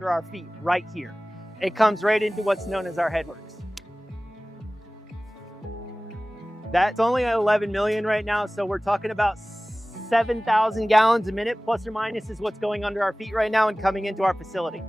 under our feet right here. It comes right into what's known as our headworks. That's only at 11 million right now, so we're talking about 7,000 gallons a minute, plus or minus, is what's going under our feet right now and coming into our facility.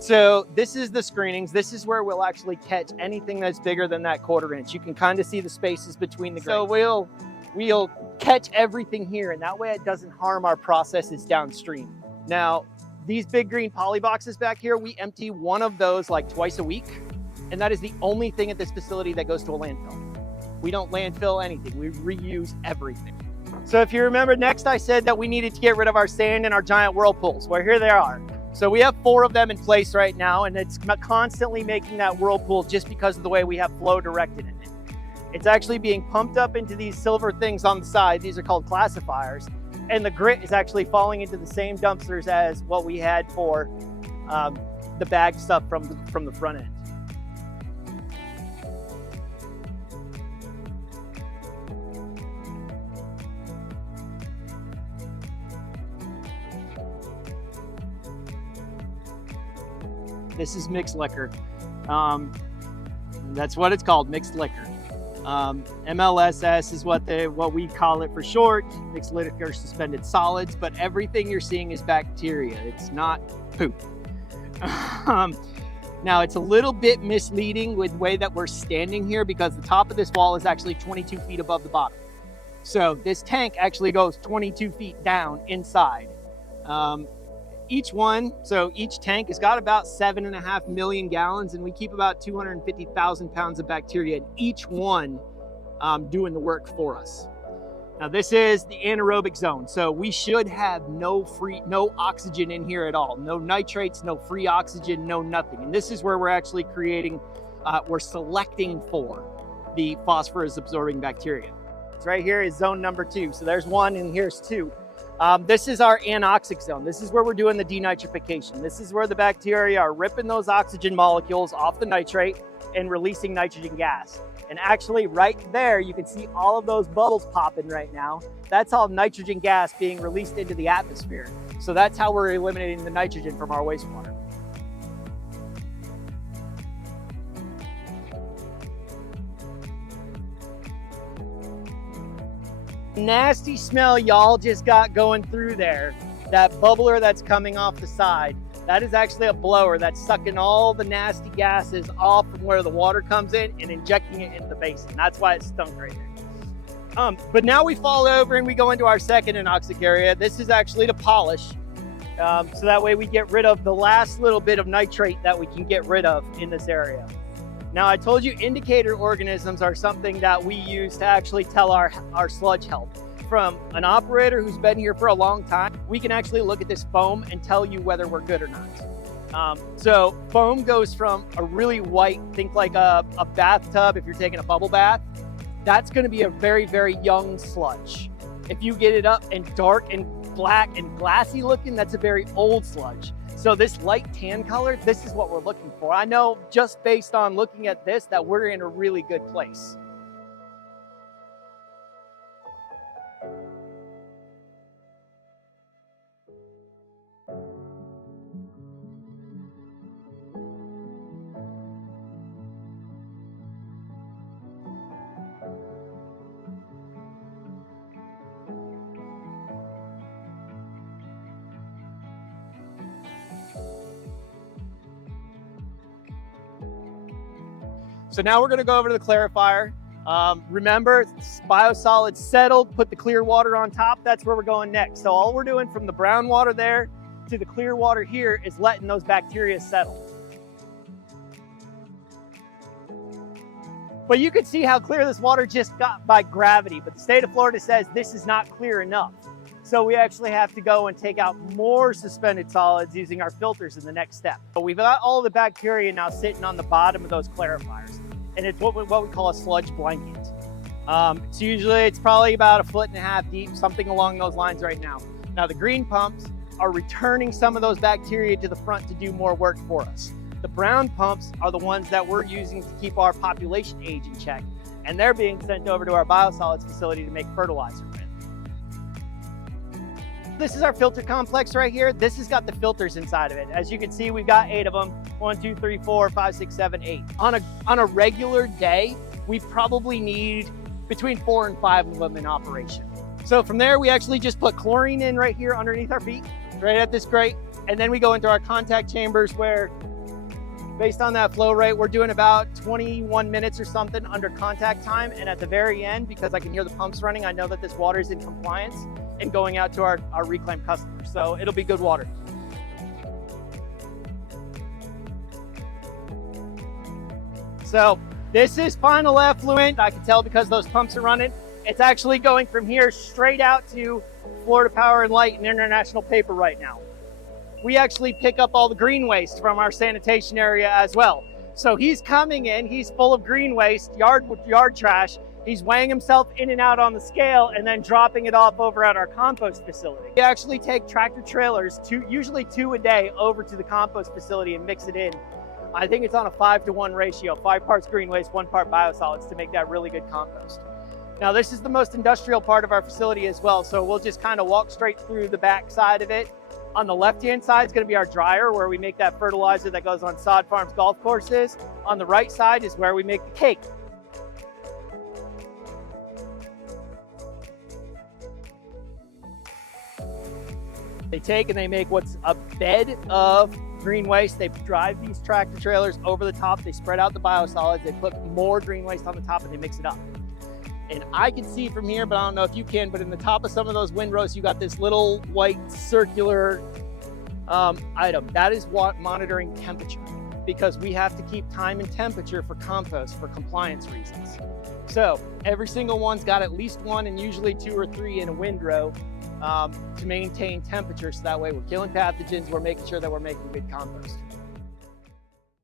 So this is the screenings. This is where we'll actually catch anything that's bigger than that 1/4 inch. You can kind of see the spaces between the grains. So we'll catch everything here, and that way it doesn't harm our processes downstream. Now, these big green poly boxes back here, we empty one of those like twice a week, and that is the only thing at this facility that goes to a landfill. We don't landfill anything. We reuse everything. So if you remember, next I said that we needed to get rid of our sand and our giant whirlpools. Well, here they are. So we have 4 of them in place right now, and it's constantly making that whirlpool just because of the way we have flow directed in it. It's actually being pumped up into these silver things on the side. These are called classifiers. And the grit is actually falling into the same dumpsters as what we had for the bag stuff from the front end. This is mixed liquor. That's what it's called, mixed liquor. MLSS is what we call it for short, mixed liquor suspended solids, but everything you're seeing is bacteria. It's not poop. Now, it's a little bit misleading with the way that we're standing here because the top of this wall is actually 22 feet above the bottom. So this tank actually goes 22 feet down inside. Each tank has got about 7.5 million gallons, and we keep about 250,000 pounds of bacteria in each one doing the work for us. Now, this is the anaerobic zone, so we should have no oxygen in here at all. No nitrates, no free oxygen, no nothing. And this is where we're actually we're selecting for the phosphorus absorbing bacteria. So right here is zone number 2. So there's 1 and here's 2. This is our anoxic zone. This is where we're doing the denitrification. This is where the bacteria are ripping those oxygen molecules off the nitrate and releasing nitrogen gas. And actually right there, you can see all of those bubbles popping right now. That's all nitrogen gas being released into the atmosphere. So that's how we're eliminating the nitrogen from our wastewater. Nasty smell y'all just got going through there, that bubbler that's coming off the side, that is actually a blower that's sucking all the nasty gases off from where the water comes in and injecting it into the basin. That's why it stunk right there. But now we fall over and we go into our second anoxic area. This is actually to polish. So that way we get rid of the last little bit of nitrate that we can get rid of in this area. Now, I told you indicator organisms are something that we use to actually tell our sludge health. From an operator who's been here for a long time, we can actually look at this foam and tell you whether we're good or not. So foam goes from a really white, think like a bathtub if you're taking a bubble bath. That's going to be a very, very young sludge. If you get it up and dark and black and glassy looking, that's a very old sludge. So this light tan color, this is what we're looking for. I know just based on looking at this that we're in a really good place. So now we're going to go over to the clarifier. Remember, biosolids settled, put the clear water on top. That's where we're going next. So all we're doing from the brown water there to the clear water here is letting those bacteria settle. But you can see how clear this water just got by gravity. But the state of Florida says this is not clear enough. So we actually have to go and take out more suspended solids using our filters in the next step. But we've got all the bacteria now sitting on the bottom of those clarifiers. And it's what we call a sludge blanket. It's probably about 1.5 feet deep, something along those lines right now. Now the green pumps are returning some of those bacteria to the front to do more work for us. The brown pumps are the ones that we're using to keep our population age in check. And they're being sent over to our biosolids facility to make fertilizer with. This is our filter complex right here. This has got the filters inside of it. As you can see, we've got 8 of them. 1, 2, 3, 4, 5, 6, 7, 8. On a regular day, we probably need between 4 and 5 of them in operation. So from there, we actually just put chlorine in right here underneath our feet, right at this grate. And then we go into our contact chambers where, based on that flow rate, we're doing about 21 minutes or something under contact time. And at the very end, because I can hear the pumps running, I know that this water is in compliance and going out to our reclaimed customers. So it'll be good water. So this is final effluent. I can tell because those pumps are running. It's actually going from here straight out to Florida Power and Light and International Paper right now. We actually pick up all the green waste from our sanitation area as well. So he's coming in, he's full of green waste, yard trash. He's weighing himself in and out on the scale and then dropping it off over at our compost facility. We actually take tractor trailers, usually 2 a day, over to the compost facility and mix it in. I think it's on a 5-to-1 ratio, 5 parts green waste, 1 part biosolids to make that really good compost. Now this is the most industrial part of our facility as well, so we'll just kind of walk straight through the back side of it. On the left-hand side is going to be our dryer, where we make that fertilizer that goes on Sod Farms golf courses. On the right side is where we make the cake. They take and they make what's a bed of green waste. They drive these tractor trailers over the top. They spread out the biosolids. They put more green waste on the top and they mix it up. And I can see from here, but I don't know if you can, but in the top of some of those windrows, you got this little white circular item. That is what monitoring temperature, because we have to keep time and temperature for compost for compliance reasons. So every single one's got at least 1 and usually 2 or 3 in a windrow to maintain temperature. So that way we're killing pathogens, we're making sure that we're making good compost.